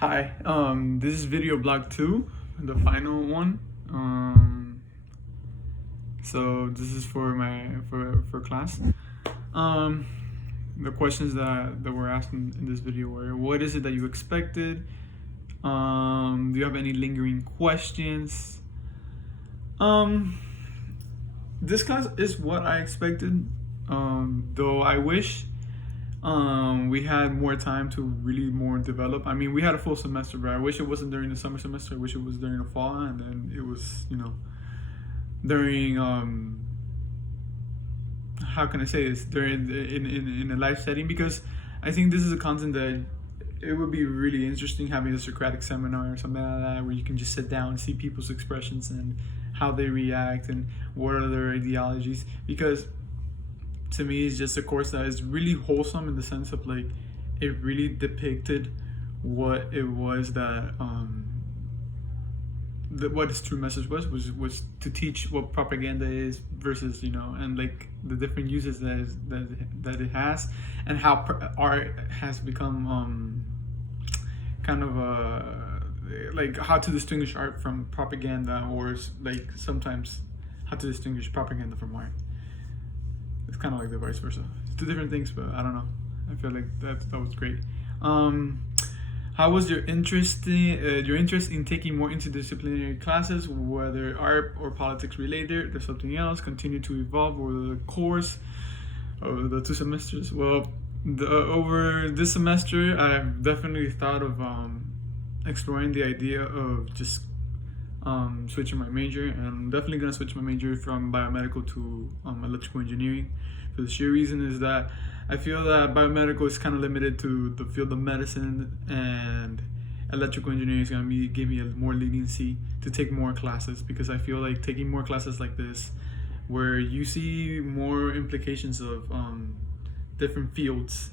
Hi, this is video blog 2, the final one. So this is for for class. Um, the questions that were asked in this video were: what is it that you expected? Do you have any lingering questions? Um, this class is what I expected. Though I wish we had more time to really more develop. I mean, we had a full semester, but I wish it wasn't during the summer semester. I wish it was during the fall, and then it was, during how can I say this, during in a live setting, because I think this is a content that it would be really interesting having a Socratic seminar or something like that, where you can just sit down and see people's expressions and how they react and what are their ideologies, because to me it's just a course that is really wholesome in the sense of like it really depicted what it was that what its true message was to teach what propaganda is versus and like the different uses that it has, and how art has become kind of like how to distinguish art from propaganda, or like sometimes how to distinguish propaganda from art. It's kind of like the vice versa. It's two different things, but I don't know. I feel like that was great. How was your interest in taking more interdisciplinary classes, whether art or politics related, or something else? Continue to evolve over the course of the 2 semesters. Well, over this semester, I've definitely thought of exploring the idea of just switching my major, and I'm definitely gonna switch my major from biomedical to electrical engineering. For the sheer reason is that I feel that biomedical is kind of limited to the field of medicine, and electrical engineering is gonna give me a more leniency to take more classes, because I feel like taking more classes like this, where you see more implications of different fields,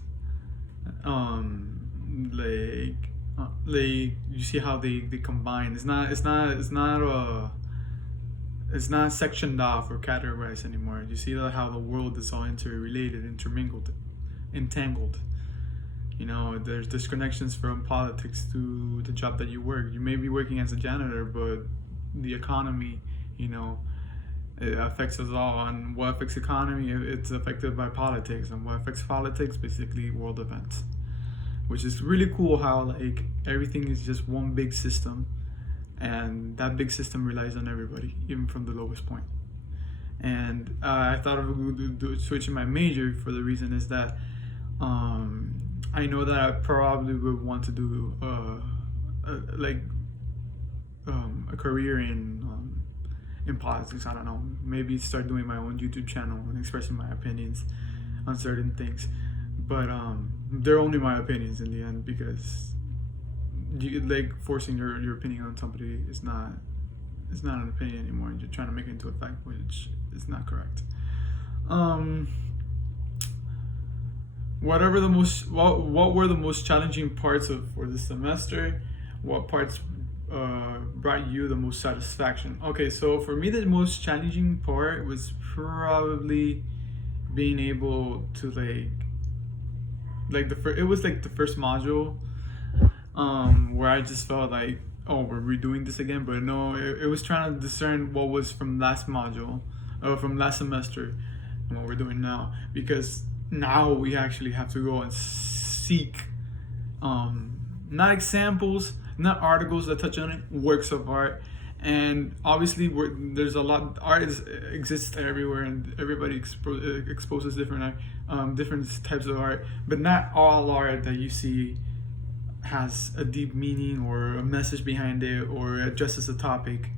like you see how they combine. It's not sectioned off or categorized anymore. You see that how the world is all interrelated, intermingled, entangled. There's disconnections from politics to the job that you work. You may be working as a janitor, but the economy, it affects us all. And what affects economy, it's affected by politics, and what affects politics, basically world events, which is really cool how like everything is just one big system, and that big system relies on everybody, even from the lowest point. And I thought of switching my major for the reason is that I know that I probably would want to do like a career in politics. I don't know, maybe start doing my own YouTube channel and expressing my opinions on certain things, but they're only my opinions in the end, because like forcing your opinion on somebody is not an opinion anymore. You're trying to make it into a fact, which is not correct. What were the most challenging parts for this semester? What parts brought you the most satisfaction? Okay, so for me the most challenging part was probably being able to it was like the first module, where I just felt like, oh, we're redoing this again. But no, it was trying to discern what was from last module, from last semester, and what we're doing now, because now we actually have to go and seek not examples, not articles that touch on it, works of art. And obviously there's a lot, exists everywhere, and everybody exposes different types of art, but not all art that you see has a deep meaning or a message behind it, or addresses a topic.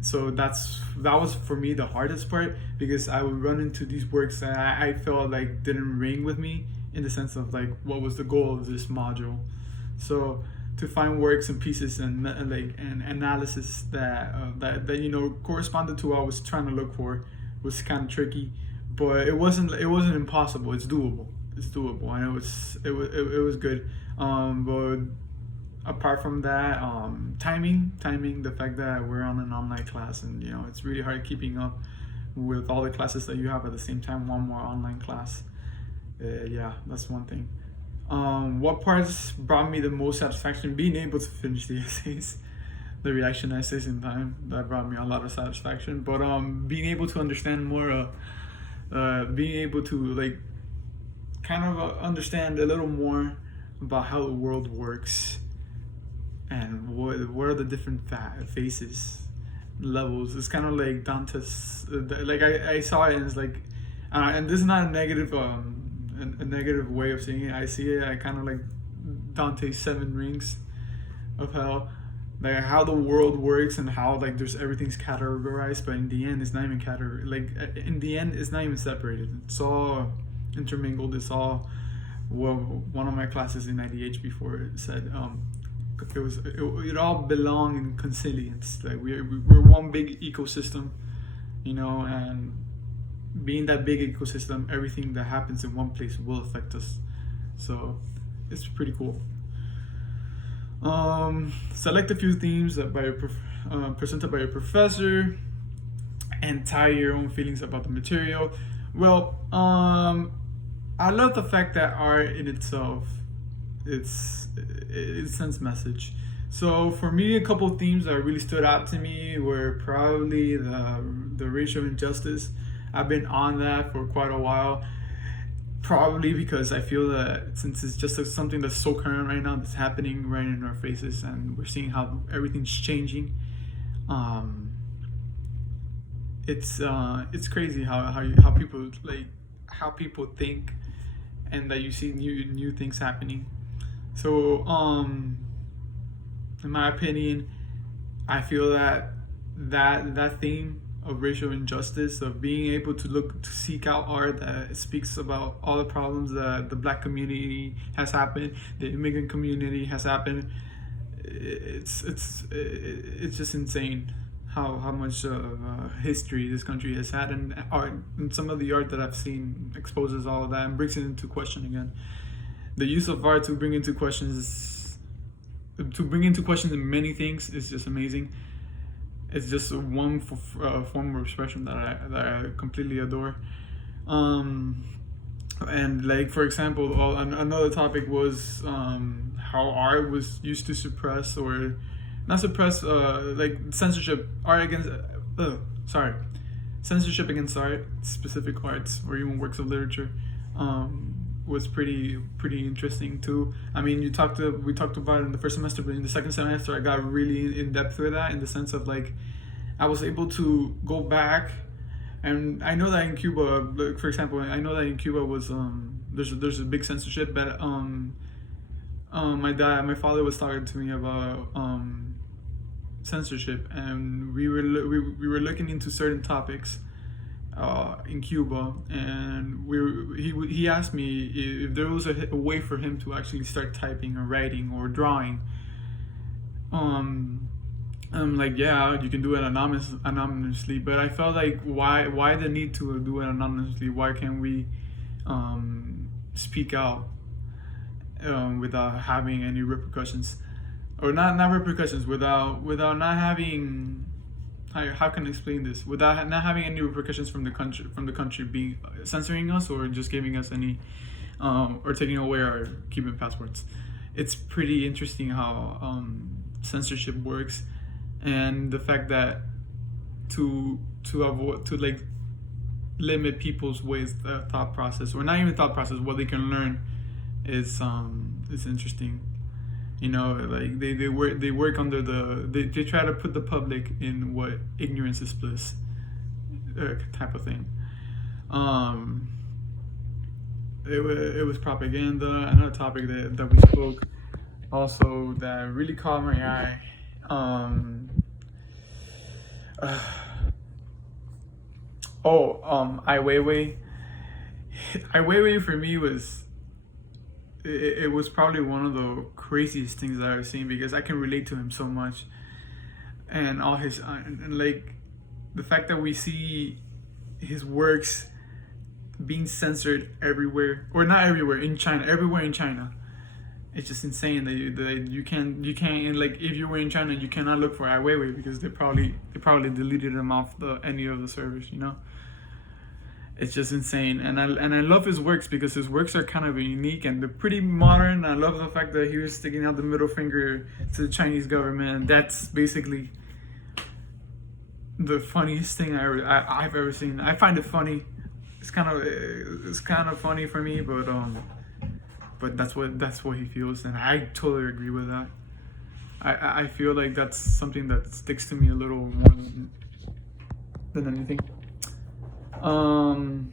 So that was for me the hardest part, because I would run into these works that I felt like didn't ring with me, in the sense of like what was the goal of this module. So to find works and pieces and analysis that corresponded to what I was trying to look for was kind of tricky, but it wasn't impossible. It's doable, and it was good. But apart from that, timing, the fact that we're on an online class, and it's really hard keeping up with all the classes that you have at the same time. One more online class, yeah, that's one thing. What parts brought me the most satisfaction? Being able to finish the essays, the reaction essays in time. That brought me a lot of satisfaction. But being able to understand more, being able to like kind of understand a little more about how the world works and what are the different phases, levels. It's kind of like Dante's. Like I saw it and it's like, and this is not a negative a negative way of seeing it. I see it. I kind of like Dante's Seven Rings of Hell, like how the world works and how like there's everything's categorized, but in the end it's not even categorized. Like in the end it's not even separated. It's all intermingled. It's all, well, one of my classes in IDH before said it all belong in consilience. Like we're one big ecosystem, you know, and being that big ecosystem, everything that happens in one place will affect us. So it's pretty cool. Select a few themes that presented by your professor, and tie your own feelings about the material. Well, I love the fact that art in itself, it sends message. So for me, a couple of themes that really stood out to me were probably the racial injustice. I've been on that for quite a while, probably because I feel that since it's just something that's so current right now, that's happening right in our faces, and we're seeing how everything's changing. It's crazy how people like how people think, and that you see new things happening. So in my opinion, I feel that theme of racial injustice, of being able to seek out art that speaks about all the problems that the Black community has happened, the immigrant community has happened. It's just insane how much history this country has had, and art, and some of the art that I've seen exposes all of that and brings it into question again. The use of art to bring into questions in many things is just amazing. It's just one form of expression that I completely adore. And like, for example, another topic was how art was used to suppress, or not suppress, like censorship, art against censorship against art, specific arts or even works of literature. Was pretty interesting too. I mean, we talked about it in the first semester, but in the second semester I got really in depth with that, in the sense of like I was able to go back, and I know that in Cuba, for example, I know that in Cuba was there's a big censorship, but my father was talking to me about censorship, and we were looking into certain topics in Cuba, and he asked me if there was a way for him to actually start typing or writing or drawing. I'm like, yeah, you can do it anonymously, but I felt like why the need to do it anonymously? Why can't we speak out without having any repercussions, or not repercussions, without not having, how can I explain this, without not having any repercussions from the country being censoring us, or just giving us any or taking away our Cuban passports. It's pretty interesting how censorship works, and the fact that to like limit people's ways, thought process, or not even thought process, what they can learn, is interesting. You know, like they work under they try to put the public in what ignorance is bliss type of thing. It was propaganda. Another topic that we spoke also that really caught my eye. Ai Weiwei. Ai Weiwei for me was, it was probably one of the craziest things that I've seen, because I can relate to him so much, and all his and like the fact that we see his works being censored everywhere, or not everywhere, in China, everywhere in China. It's just insane that you can't, and like if you were in China, you cannot look for Ai Weiwei, because they probably deleted him off any of the servers, you know. it's just insane. And I love his works because his works are kind of unique and they're pretty modern. I love the fact that he was sticking out the middle finger to the Chinese government, and that's basically the funniest thing I've ever seen. I find it funny. It's kind of funny for me, but that's what he feels, and I totally agree with that. I feel like that's something that sticks to me a little more than anything. And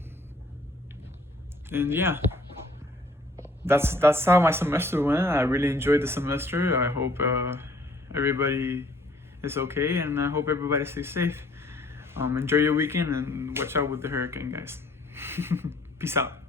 yeah, that's how my semester went. I really enjoyed the semester. I hope everybody is okay, and I hope everybody stays safe. Enjoy your weekend and watch out with the hurricane, guys. Peace out.